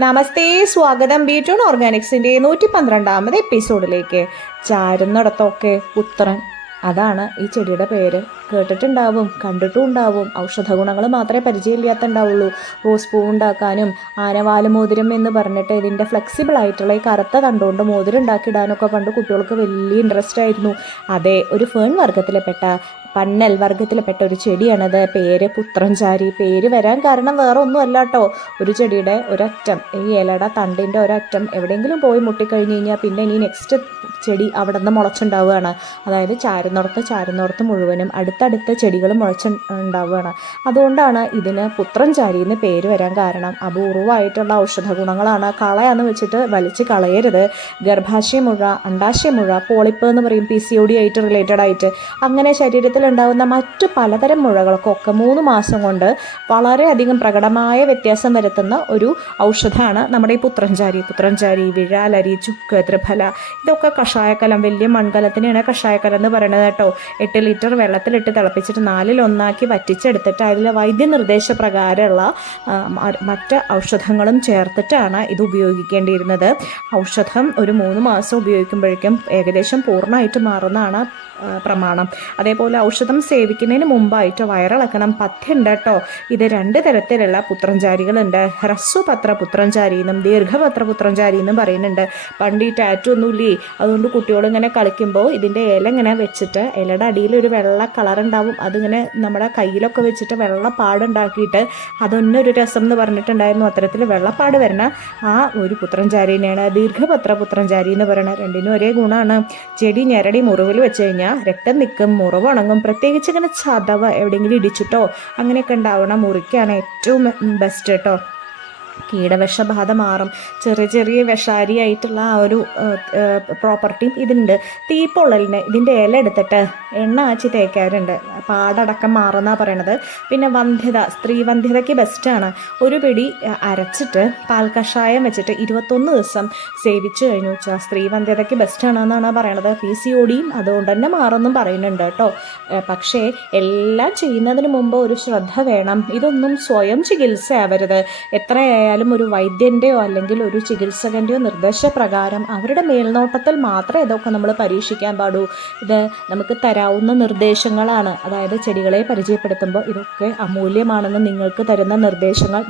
നമസ്തേ സ്വാഗതം B tune ഓർഗാനിക്സിന്റെ നൂറ്റി പന്ത്രണ്ടാമത് എപ്പിസോഡിലേക്ക്. ചാരുന്നിടത്തൊക്കെ പുത്രൻ അതാണ് ഈ ചെടിയുടെ പേര്. കേട്ടിട്ടുണ്ടാവും കണ്ടിട്ടും ഉണ്ടാവും ഔഷധ ഗുണങ്ങൾ മാത്രമേ പരിചയമില്ലാത്ത ഉണ്ടാവുള്ളൂ റോസ് പൂ ഉണ്ടാക്കാനും ആനവാൽ മോതിരം എന്ന് പറഞ്ഞിട്ട് ഇതിന്റെ ഫ്ലെക്സിബിൾ ആയിട്ടുള്ള ഈ കറുത്ത തണ്ടുകൊണ്ട് മോതിരം ഉണ്ടാക്കിയിടാനൊക്കെ പണ്ട് കുട്ടികൾക്ക് വലിയ ഇൻട്രസ്റ്റ് ആയിരുന്നു. അതെ ഒരു ഫേൺ വർഗത്തിലെപ്പെട്ട പന്നൽ വർഗത്തിൽപ്പെട്ട ഒരു ചെടിയാണത്. പേര് പുത്രഞ്ചാരി. പേര് വരാൻ കാരണം വേറെ ഒന്നും അല്ല കേട്ടോ ഒരു ചെടിയുടെ ഒരറ്റം ഈ ഇലയുടെ തണ്ടിന്റെ ഒരറ്റം എവിടെയെങ്കിലും പോയി മുട്ടിക്കഴിഞ്ഞ് കഴിഞ്ഞാൽ പിന്നെ ഇനി നെക്സ്റ്റ് ചെടി അവിടെ നിന്ന് മുളച്ചുണ്ടാവുകയാണ്. അതായത് ചാരുന്നോടത്ത് ചാരുന്നോടത്ത് മുഴുവനും അടുത്തടുത്ത ചെടികൾ മുളച്ച് ഉണ്ടാവുകയാണ്. അതുകൊണ്ടാണ് ഇതിന് പുത്രഞ്ചാരി എന്ന് പേര് വരാൻ കാരണം. അപൂർവമായിട്ടുള്ള ഔഷധ ഗുണങ്ങളാണ്. കളയാന്ന് വെച്ചിട്ട് വലിച്ച് കളയരുത്. ഗർഭാശയമുഴ അണ്ടാശയമുഴ പോളിപ്പ് എന്ന് പറയും പി സി ഒ ഡി ആയിട്ട് റിലേറ്റഡ് ആയിട്ട്. അങ്ങനെ ശരീരത്തിൽ ഉണ്ടാകുന്ന മറ്റു പലതരം മുഴകൾക്കൊക്കെ മൂന്ന് മാസം കൊണ്ട് വളരെയധികം പ്രകടമായ വ്യത്യാസം വരുത്തുന്ന ഒരു ഔഷധമാണ് നമ്മുടെ ഈ പുത്രഞ്ചാരി പുത്രഞ്ചാരി വിഴാലരി ചുക്ക് ത്രിഫല ഇതൊക്കെ കഷായക്കലം വലിയ മൺകലത്തിനെയാണ് കഷായക്കലം എന്ന് പറയുന്നത് കേട്ടോ. എട്ട് ലിറ്റർ വെള്ളത്തിലിട്ട് തിളപ്പിച്ചിട്ട് നാലിൽ ഒന്നാക്കി വറ്റിച്ചെടുത്തിട്ട് അതിൽ വൈദ്യനിർദ്ദേശ പ്രകാരമുള്ള മറ്റ് ഔഷധങ്ങളും ചേർത്തിട്ടാണ് ഇത് ഉപയോഗിക്കേണ്ടിയിരുന്നത്. ഔഷധം ഒരു മൂന്ന് മാസം ഉപയോഗിക്കുമ്പോഴേക്കും ഏകദേശം പൂർണമായിട്ട് മാറുന്നതാണ് പ്രമാണം. അതേപോലെ ഔഷധം സേവിക്കുന്നതിന് മുമ്പായിട്ട് വയറിളക്കണം പഥ്യുണ്ട് കേട്ടോ ഇത് രണ്ട് തരത്തിലുള്ള പുത്രഞ്ചാരികളുണ്ട്. ഹ്രസ്വപത്ര പുത്രഞ്ചാരി എന്നും ദീർഘപത്ര പുത്രഞ്ചാരി എന്നും പറയുന്നുണ്ട്. പണ്ട് ഈ ടാറ്റു ഒന്നുമില്ലേ? അതുകൊണ്ട് കുട്ടികളിങ്ങനെ കളിക്കുമ്പോൾ ഇതിന്റെ ഇല ഇങ്ങനെ വെച്ചിട്ട് ഇലയുടെ അടിയിൽ ഒരു വെള്ള കളർ ഉണ്ടാവും. അതിങ്ങനെ നമ്മുടെ കയ്യിലൊക്കെ വെച്ചിട്ട് വെള്ളപ്പാടുണ്ടാക്കിയിട്ട് അതൊന്നും ഒരു രസം എന്ന് പറഞ്ഞിട്ടുണ്ടായിരുന്നു. അത്തരത്തിൽ വെള്ളപ്പാട് വരുന്ന ആ ഒരു പുത്രഞ്ചാരിനെയാണ്. ദീർഘപത്ര പുത്രഞ്ചാരി എന്ന് പറയുന്നത് രണ്ടിനും ഒരേ ഗുണമാണ്. ചെടി ഞെരടി മുറിവിൽ വെച്ച് കഴിഞ്ഞാൽ രക്തം നിൽക്കും മുറിവുണങ്ങും പ്രത്യേകിച്ച് ഇങ്ങനെ ചതവ് എവിടെയെങ്കിലും ഇടിച്ചിട്ടോ അങ്ങനെയൊക്കെ ഉണ്ടാവണം. മുറിക്കാണ് ഏറ്റവും ബെസ്റ്റ് കേട്ടോ. കീടവിഷബാധ മാറും ചെറിയ ചെറിയ വിഷാരിയായിട്ടുള്ള ആ ഒരു പ്രോപ്പർട്ടിയും ഇതുണ്ട് തീപ്പൊള്ളലിന് ഇതിന്റെ ഇല എടുത്തിട്ട് എണ്ണ ആച്ചി തേക്കാറുണ്ട്. പാടടക്കം മാറുന്ന പറയണത്. പിന്നെ വന്ധ്യത സ്ത്രീ വന്ധ്യതയ്ക്ക് ബെസ്റ്റാണ് ഒരു പിടി അരച്ചിട്ട് പാൽ കഷായം വെച്ചിട്ട് ഇരുപത്തൊന്ന് ദിവസം സേവിച്ചു കഴിഞ്ഞു വെച്ചാൽ സ്ത്രീ വന്ധ്യതയ്ക്ക് ബെസ്റ്റാണ് എന്നാണ് പറയണത്. പി സി ഒടിയും അതുകൊണ്ട് തന്നെ മാറുമെന്നും പറയുന്നുണ്ട് കേട്ടോ. പക്ഷേ എല്ലാം ചെയ്യുന്നതിന് മുമ്പ് ഒരു ശ്രദ്ധ വേണം. ഇതൊന്നും സ്വയം ചികിത്സ ആവരുത് എത്രയായാലും ഒരു വൈദ്യന്റെയോ അല്ലെങ്കിൽ ഒരു ചികിത്സകന്റെയോ നിർദ്ദേശപ്രകാരം അവരുടെ മേൽനോട്ടത്തിൽ മാത്രമേ ഇതൊക്കെ നമ്മൾ പരീക്ഷിക്കാൻ പാടൂ. ഇത് നമുക്ക് തരാവുന്ന നിർദ്ദേശങ്ങളാണ്. അതായത് ചെടികളെ പരിചയപ്പെടുത്തുമ്പോൾ ഇതൊക്കെ അമൂല്യമാണെന്ന് നിങ്ങൾക്ക് തരുന്ന നിർദ്ദേശങ്ങൾ